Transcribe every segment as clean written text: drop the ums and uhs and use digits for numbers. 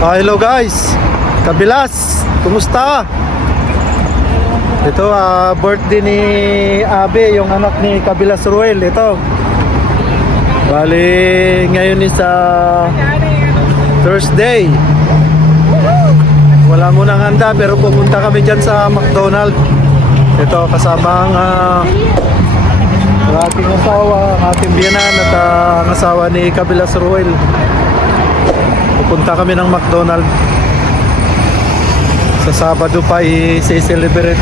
Hello guys, Kabilas, kumusta? Ito birthday ni Abe, yung anak ni Kabilas Ruel. Ito bali ngayon is Thursday. Wala munang handa pero pupunta kami dyan sa McDonald's. Ito kasama ang ating asawa, ang ating biyanan at ang asawa ni Kabilas Ruel. Pupunta kami ng McDonald's. Sa Sabado pa i-celebrate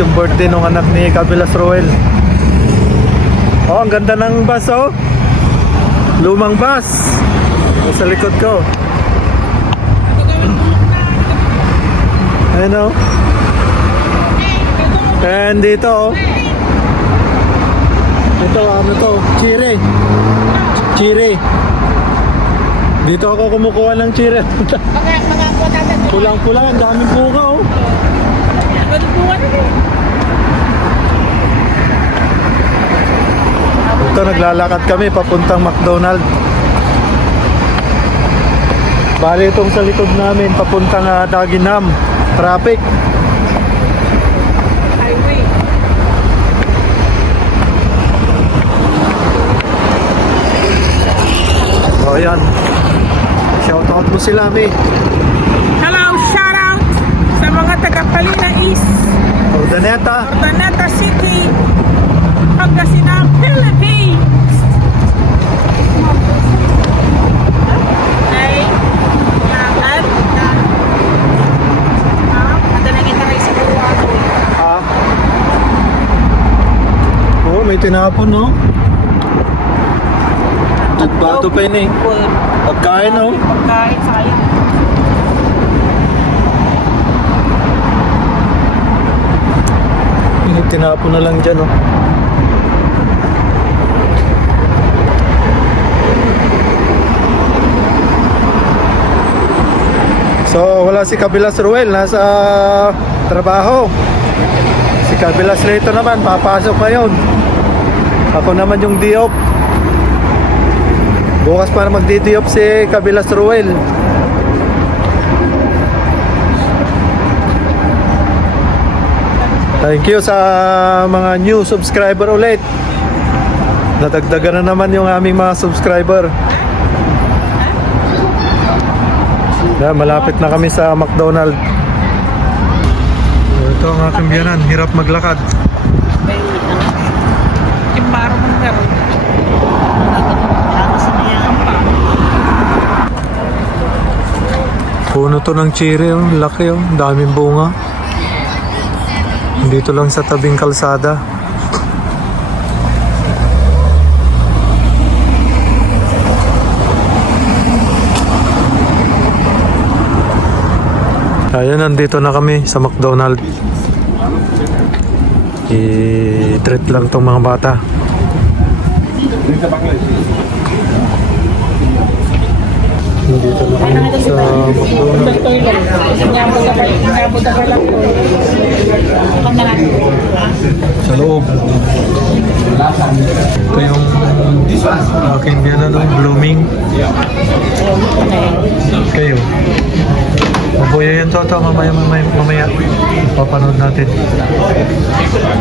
yung birthday ng anak ni Kabilas Ruel. Oh, ang ganda ng bus oh. Lumang bus. Sa likod ko. Ayan oh. And dito oh. Ito ano to? Chire. Dito ako kumukuha ng chire. Pulang-pulang, ang daming bunga oh. Ito naglalakad kami papuntang McDonald's. Bali itong sa likod namin papuntang Dagenham. Traffic. Highway. O yan. Shoutout mo sila, Mi. Hello, shout out sa mga taga Palina East, Ordaneta. Ordaneta City, Pangasinan, Philippines. Ay, yan. Ada na kita kayo sa buwa ko. Oo, may tinapon, no? At bato pa yun eh. Pagkain, no? Pagkain, sayang. Tinapon na lang dyan, no? So, wala si Kabilas Ruel. Nasa trabaho. Si Kabilas Leto naman, papasok ngayon. Ako naman yung diop. Bukas para magdi-diop si Kabilas Ruel. Thank you sa mga new subscriber ulit. Nadagdagan na naman yung aming mga subscriber. Malapit na kami sa McDonald's. Ito ang aking biyanan, hirap maglakad. Kimbaro mo nga rin. Puno to ng cherry, oh. Laki oh. Daming bunga. Dito lang sa tabing kalsada. Ayan, nandito na kami sa McDonald's. I-treat lang tong mga bata. Nandito na kami sa McDonald's. Sa loob. Ito yung aking biyanan ng blooming. Kayo. Mabuya yan to. Mamaya. Papanood natin.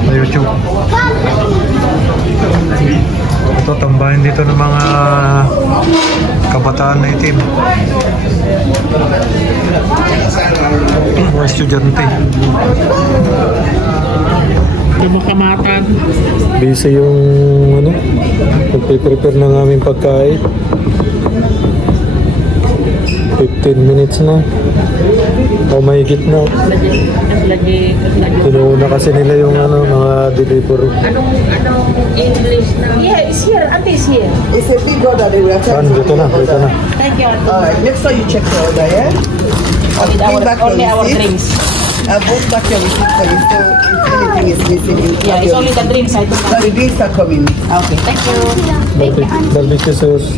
Sa YouTube. Ito, tambahin dito ng mga kabataan na itim. Mga estudyante. Kamatag. Busy yung nagpe-prepare ng aming pagkain. 15 minutes na. O mahigit na. Tinuuna kasi nila yung mga delivery. English na? Yeah, it's here. Ate is here. It's a big order they will attend. Dito na. Thank you, Ate. Alright, make sure you check the order, yeah? Bring back Only your our receipt. drinks. Bring back your receipt for you. So if anything is missing, you Yeah, have it's your only the receipt. drinks. I don't So the drinks are coming. Okay, thank you. Barbecue sauce.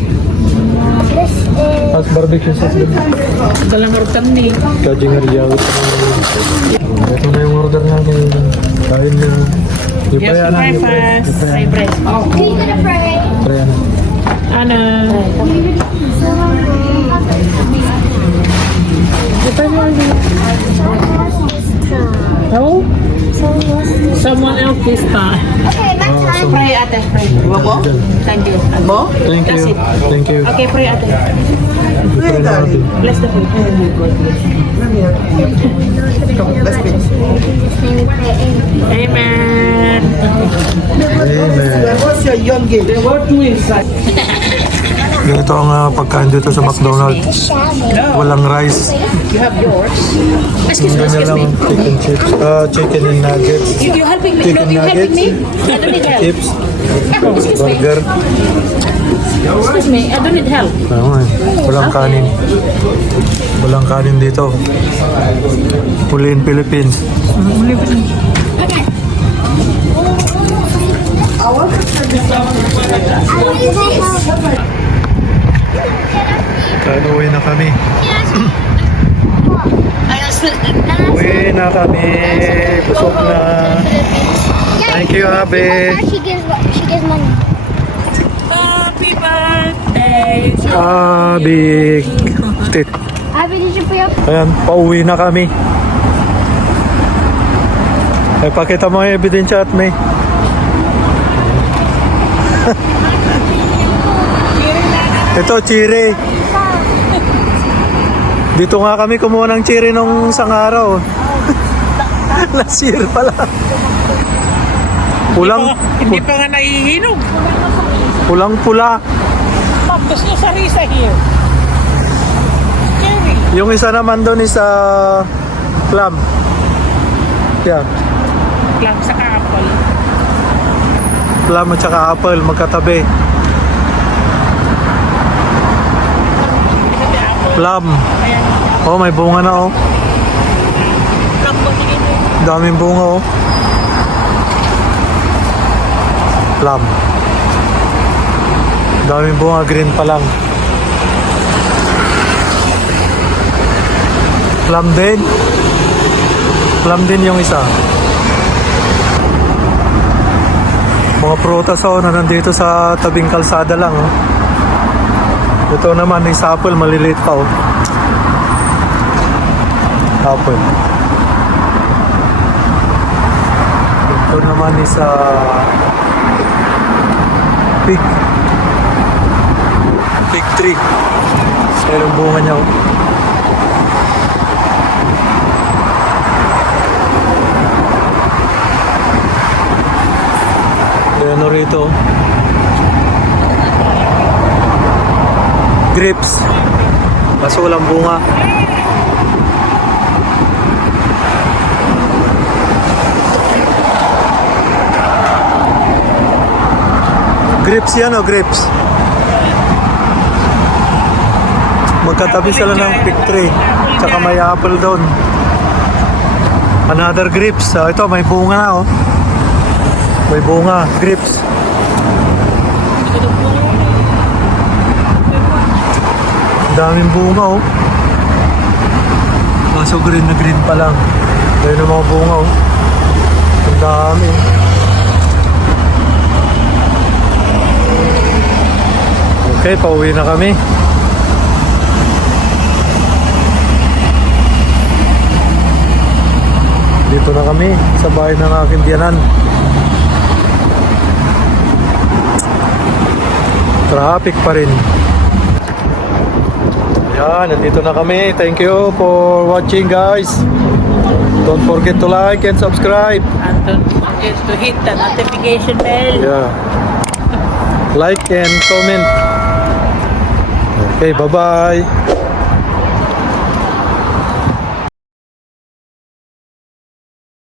At barbecue sauce din. Dalang order ni. Kajing hariyaw. Ito na yung order natin. Kain na. Yes, breakfast. May bread. Pray na. Ano? Oh? Someone else this time. Pray, ate. Pray. Bobo? Thank you. Bo? Thank That's you. it. Thank you. Okay, pray, ate. Pray na natin. Bless the food. Let's be. Amen. Amen. What's your young game? Ganito ang pagkain dito sa McDonald's. Walang rice. You have yours. Excuse me, Ganyan excuse me. lang, chicken chips. Chicken and nuggets. You helping me? Chicken You helping nuggets. me? I don't need help. Chips. Excuse me. Burger. Excuse me. I don't need help. Ano nga, walang kanin. Walang kanin dito. Huli in Philippines. Kaya uwi na kami. Uwi na kami. Busog na. Thank you, Abe. She gives money. Happy birthday. Big tit. Abby, did you pay up? Ayan, pauwi na kami. Ay, pakita mo yung ebidensya at may. Ito, chiri. Dito nga kami kumuha ng chiri nung isang araw. Last year pala. Hindi pa nga naihinog. Pulang-pula. Mom, gusto nyo sarisa here. Scary. Yung isa naman doon is plum. Yeah. Lang sa apple. Plum at saka apple, magkatabi. Plum. Oh, may bunga na oh. Lang ba tingin mo? Daming bunga oh. Plum. Daming bunga, green pa lang. Plum din. Plum din yung isa. Mga prutas oh, na nandito sa tabing kalsada lang oh. Ito naman is apple, maliliit pa oh. Apple. Ito naman is fig. Fig tree. Merong bunga niya oh. Ano rito? Grapes. Kaso walang bunga. Grapes yan o grapes? Magkatabi sila ng fig tree. Tsaka may apple doon. Another grapes. Ito may bunga na oh. May bunga, grapes. Daming bunga oh. Kaso green na green pa lang. Dahil ng mga bunga oh. Ang dami. Okay, pauwi na kami. Dito na kami sa bahay ng aking biyanan. Traffic pa rin. Yan, nandito na kami. Thank you for watching guys. Don't forget to like and subscribe. And don't forget to hit the notification bell. Yeah. Like and comment. Okay, bye-bye.